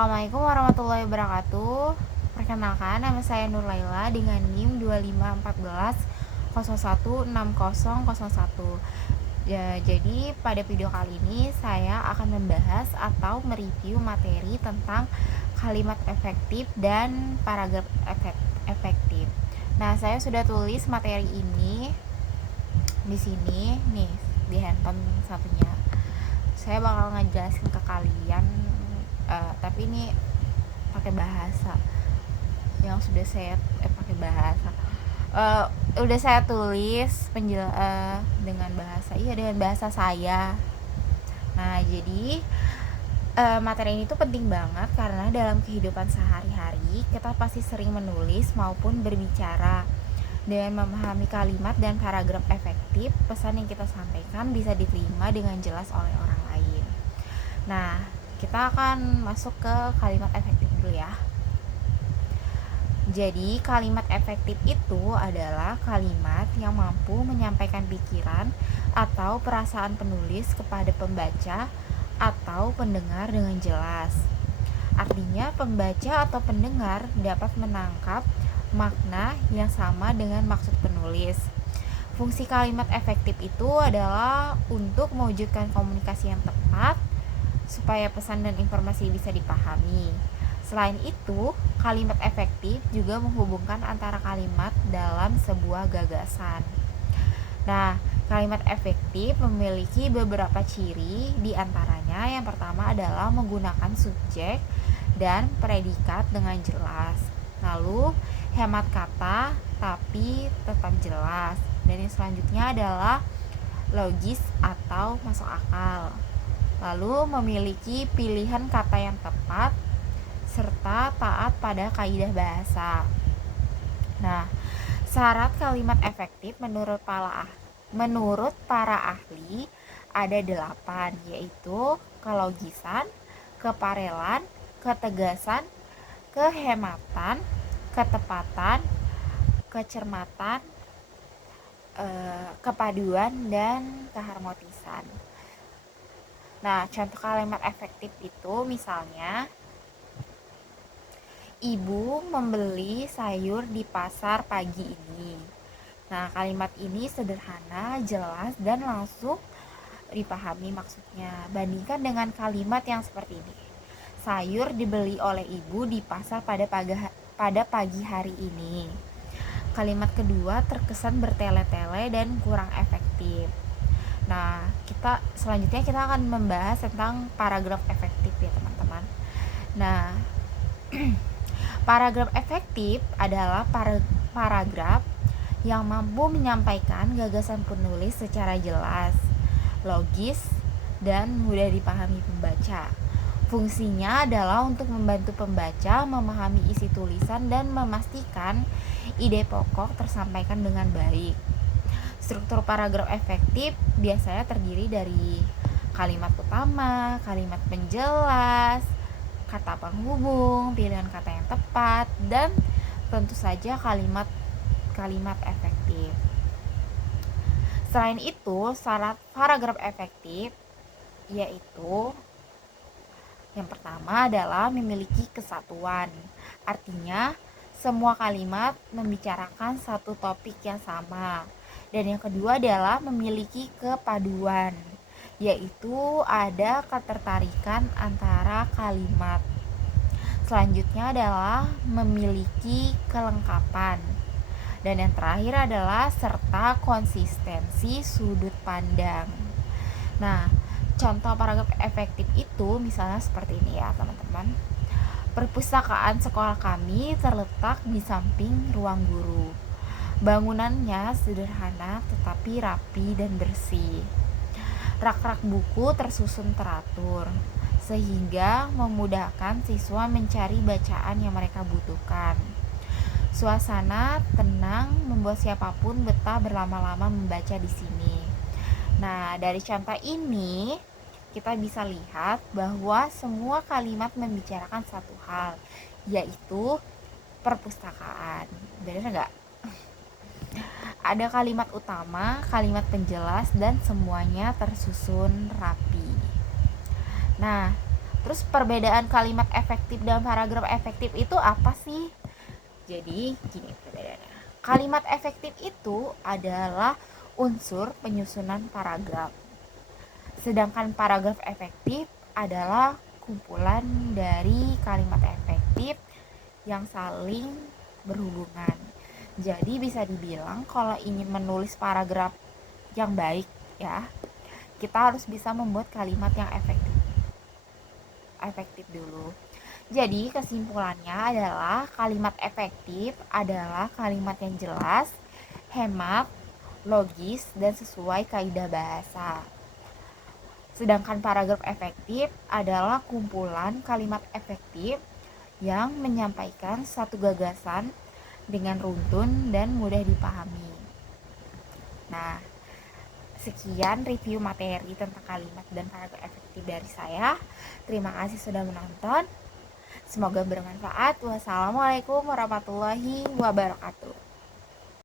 Assalamualaikum warahmatullahi wabarakatuh. Perkenalkan, nama saya Nur Laila dengan NIM 2514016001. Ya, jadi pada video kali ini saya akan membahas atau mereview materi tentang kalimat efektif dan paragraf efektif. Nah, saya sudah tulis materi ini di sini nih di handphone satunya. Saya bakal ngejelasin ke kalian, tapi ini pakai bahasa yang sudah saya pakai bahasa udah saya tulis dengan bahasa saya. Nah, jadi materi ini tuh penting banget karena dalam kehidupan sehari-hari kita pasti sering menulis maupun berbicara. Dengan memahami kalimat dan paragraf efektif, pesan yang kita sampaikan bisa diterima dengan jelas oleh orang lain. Nah, kita akan masuk ke kalimat efektif dulu ya. Jadi, kalimat efektif itu adalah kalimat yang mampu menyampaikan pikiran atau perasaan penulis kepada pembaca atau pendengar dengan jelas. Artinya, pembaca atau pendengar dapat menangkap makna yang sama dengan maksud penulis. Fungsi kalimat efektif itu adalah untuk mewujudkan komunikasi yang tepat supaya pesan dan informasi bisa dipahami. Selain itu, kalimat efektif juga menghubungkan antara kalimat dalam sebuah gagasan. Nah, kalimat efektif memiliki beberapa ciri, di antaranya yang pertama adalah menggunakan subjek dan predikat dengan jelas. Lalu, hemat kata tapi tetap jelas. Dan yang selanjutnya adalah logis atau masuk akal. Lalu, memiliki pilihan kata yang tepat serta taat pada kaidah bahasa. Nah, syarat kalimat efektif menurut para ahli ada 8, yaitu kelogisan, keparelan, ketegasan, kehematan, ketepatan, kecermatan, kepaduan, dan keharmonisan. Nah, contoh kalimat efektif itu misalnya, ibu membeli sayur di pasar pagi ini. Nah, kalimat ini sederhana, jelas, dan langsung dipahami maksudnya. Bandingkan dengan kalimat yang seperti ini. Sayur dibeli oleh ibu di pasar pada pagi hari ini. Kalimat kedua terkesan bertele-tele dan kurang efektif. Nah, selanjutnya kita akan membahas tentang paragraf efektif ya, teman-teman. Nah, paragraf efektif adalah paragraf yang mampu menyampaikan gagasan penulis secara jelas, logis, dan mudah dipahami pembaca. Fungsinya adalah untuk membantu pembaca memahami isi tulisan dan memastikan ide pokok tersampaikan dengan baik. Struktur paragraf efektif biasanya terdiri dari kalimat utama, kalimat penjelas, kata penghubung, pilihan kata yang tepat, dan tentu saja kalimat efektif. Selain itu, syarat paragraf efektif yaitu yang pertama adalah memiliki kesatuan. Artinya, semua kalimat membicarakan satu topik yang sama. Dan yang kedua adalah memiliki kepaduan, yaitu ada ketertarikan antara kalimat. Selanjutnya adalah memiliki kelengkapan. Dan yang terakhir adalah serta konsistensi sudut pandang. Nah, contoh paragraf efektif itu misalnya seperti ini ya, teman-teman. Perpustakaan sekolah kami terletak di samping ruang guru. Bangunannya sederhana tetapi rapi dan bersih. Rak-rak buku tersusun teratur, sehingga memudahkan siswa mencari bacaan yang mereka butuhkan. Suasana tenang membuat siapapun betah berlama-lama membaca di sini. Nah, dari contoh ini kita bisa lihat bahwa semua kalimat membicarakan satu hal, yaitu perpustakaan. Benar nggak? Ada kalimat utama, kalimat penjelas, dan semuanya tersusun rapi. Nah, Terus perbedaan kalimat efektif dan paragraf efektif itu apa sih? Jadi gini perbedaannya. Kalimat efektif itu adalah unsur penyusunan paragraf. Sedangkan paragraf efektif adalah kumpulan dari kalimat efektif yang saling berhubungan. Jadi bisa dibilang kalau ingin menulis paragraf yang baik ya, kita harus bisa membuat kalimat yang efektif. Efektif dulu. Jadi kesimpulannya adalah kalimat efektif adalah kalimat yang jelas, hemat, logis, dan sesuai kaidah bahasa. Sedangkan paragraf efektif adalah kumpulan kalimat efektif yang menyampaikan satu gagasan dengan runtun dan mudah dipahami. Nah, sekian review materi tentang kalimat dan paragraf efektif dari saya. Terima kasih sudah menonton. Semoga bermanfaat. Wassalamualaikum warahmatullahi wabarakatuh.